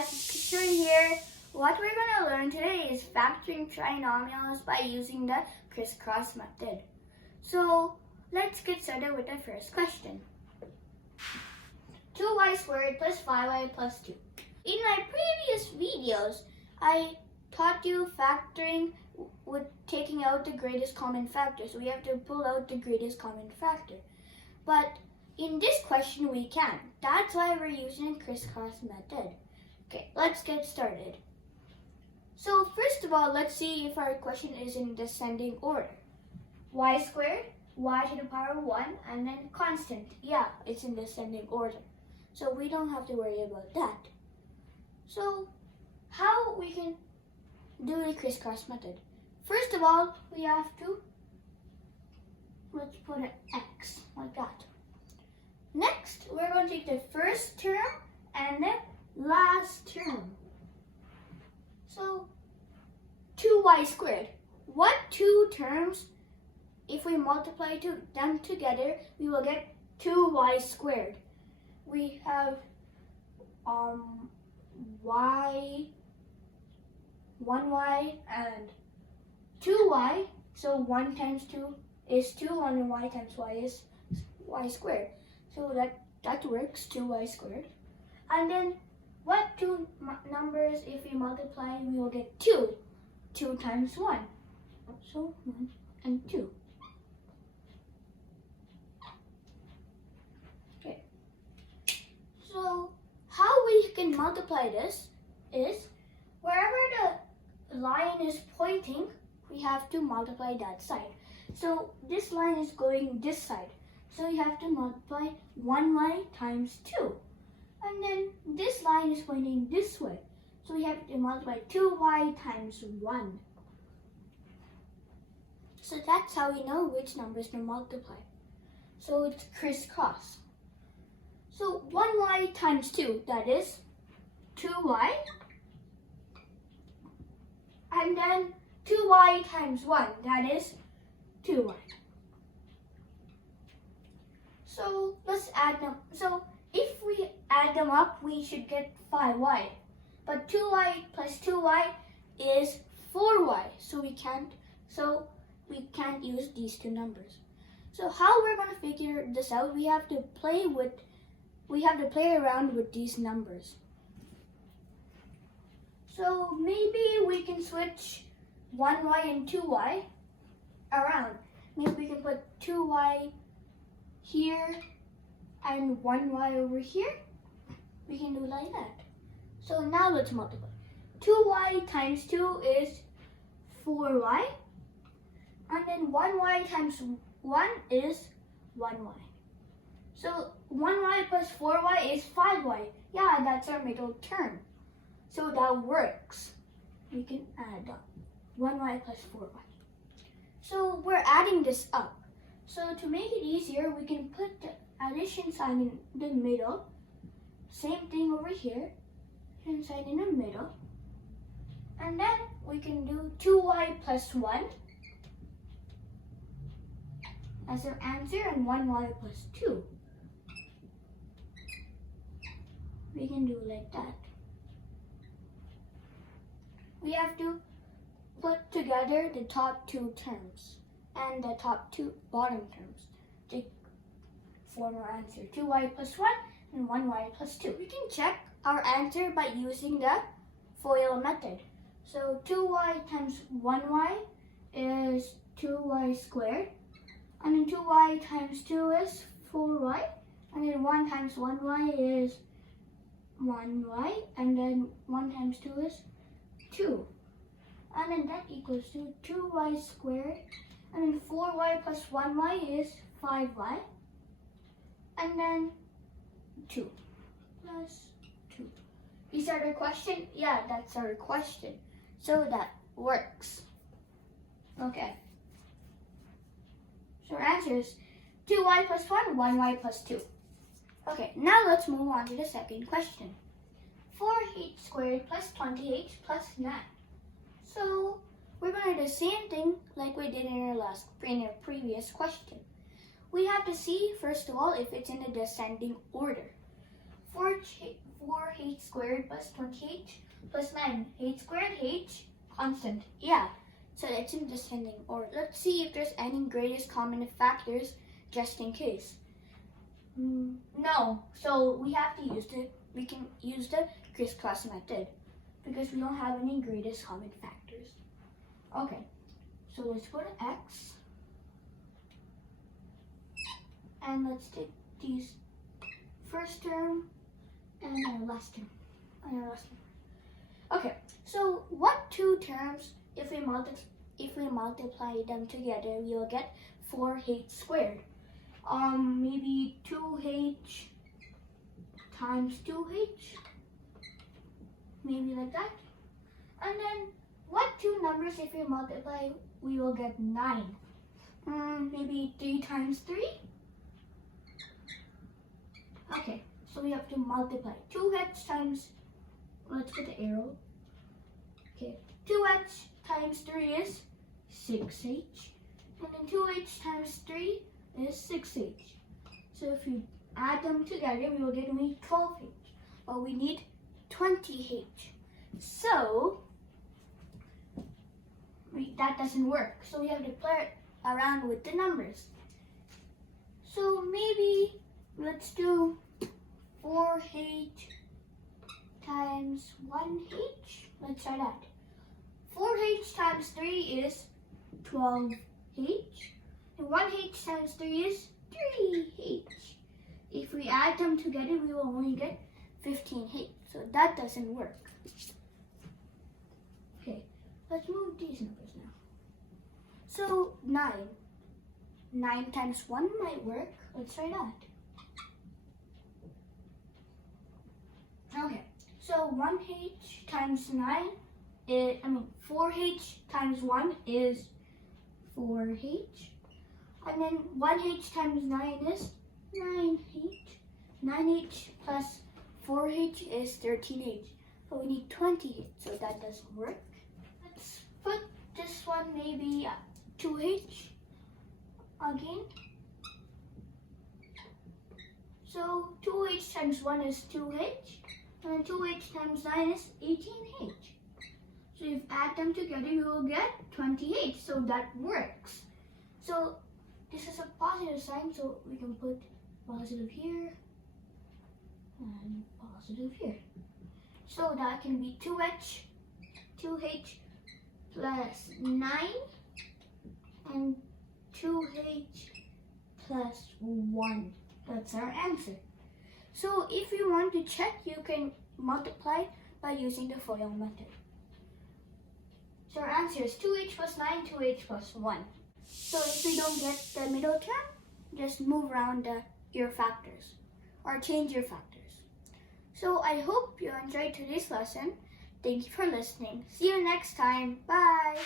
guys, it's Kishore here. What we're going to learn today is factoring trinomials by using the crisscross method. So let's get started with the first question. 2y squared plus 5y plus 2. In my previous videos, I taught you factoring with taking out the greatest common factor. So we have to pull out the greatest common factor. But in this question, we can. That's why we're using the crisscross method. Okay, let's get started. So first of all, let's see if our question is in descending order. Y squared, y to the power 1, and then constant. Yeah, it's in descending order. So we don't have to worry about that. So how we can do the crisscross method? First of all, we have to, let's put an X like that. Next, we're going to take the first term and the last term. So, 2y squared. What two terms, if we multiply them together, we will get 2y squared. We have y, 1y and 2y. So 1 times 2 is 2, and y times y is y squared. So that works, 2y squared. And then what two numbers, if we multiply, we will get 2. 2 times 1. So 1 and 2. Okay. So how we can multiply this is, wherever the line is pointing, we have to multiply that side. So this line is going this side. So you have to multiply 1y times 2. And then this line is pointing this way. So we have to multiply 2y times 1. So that's how we know which numbers to multiply. So it's crisscross. So 1y times 2, that is 2y. And then 2y times 1, that is 2y. So let's add them. So if we add them up, we should get 5y. But 2y plus 2y is 4y. So we can't use these two numbers. So how we're going to figure this out? We have to play around with these numbers. So maybe we can switch 1y and 2y around. Maybe we can put 2y here and 1y over here. We can do like that. So now let's multiply. 2y times 2 is 4y. And then 1y times 1 is 1y. So 1y plus 4y is 5y. Yeah, that's our middle term. So that works. We can add up 1y plus 4y. So we're adding this up. So to make it easier, we can put the addition sign in the middle. Same thing over here. Addition sign in the middle. And then we can do 2y plus 1 as our answer, and 1y plus 2. We can do like that. We have to put together the top two terms and the top two bottom terms to form our answer. 2y plus 1 and 1y plus 2. We can check our answer by using the FOIL method. So 2y times 1y is 2y squared. And then 2y times 2 is 4y. And then 1 times 1y is 1y. And then 1 times 2 is 2. And then that equals to 2y squared. And then 4y plus 1y is 5y. And then 2 plus 2. Is that our question? Yeah, that's our question. So that works. Okay. So our answer is 2y plus 1, 1y plus 2. Okay, now let's move on to the second question. 4h squared plus 20h plus 9. So we're going to do the same thing like we did in our previous question. We have to see, first of all, if it's in a descending order. 4h squared plus 20h plus 9h squared h constant. Yeah, so it's in descending order. Let's see if there's any greatest common factors just in case. No, so we can use the crisscross method because we don't have any greatest common factors. Okay, so let's go to x and let's take these first term and our last term. Okay, so what two terms, if we multiply them together, we'll get 4h squared. Maybe 2h times 2h, maybe like that. And then what two numbers, if we multiply, we will get 9? Maybe 3 times 3. Okay, so we have to multiply 2h times, let's put the arrow. Okay, 2h times 3 is 6h, and then 2h times 3 is 6h. So if you add them together, we will get only 12h, but we need 20h. So that doesn't work. So we have to play around with the numbers. So maybe let's do 4h times 1h. Let's try that. 4h times 3 is 12h. And 1h times 3 is 3h. If we add them together, we will only get 15h. So that doesn't work. Okay, let's move these numbers now. So 9. 9 times 1 might work. Let's try that. Okay, so 1h times 9 is, 4h times 1 is 4h. And then 1h times 9 is 9h. 9h plus 4h is 13h. But we need 20h, so that doesn't work. Let's put this one maybe 2h again. So 2h times 1 is 2h. And 2h times 9 is 18h. So if you add them together, you will get 20h. So that works. So this is a positive sign, so we can put positive here and positive here. So that can be 2h plus 9 and 2h plus 1. That's our answer. So if you want to check, you can multiply by using the FOIL method. So our answer is 2h plus 9, 2h plus 1. So if we don't get the middle term, just move around your factors or change your factors. So I hope you enjoyed today's lesson. Thank you for listening. See you next time. Bye.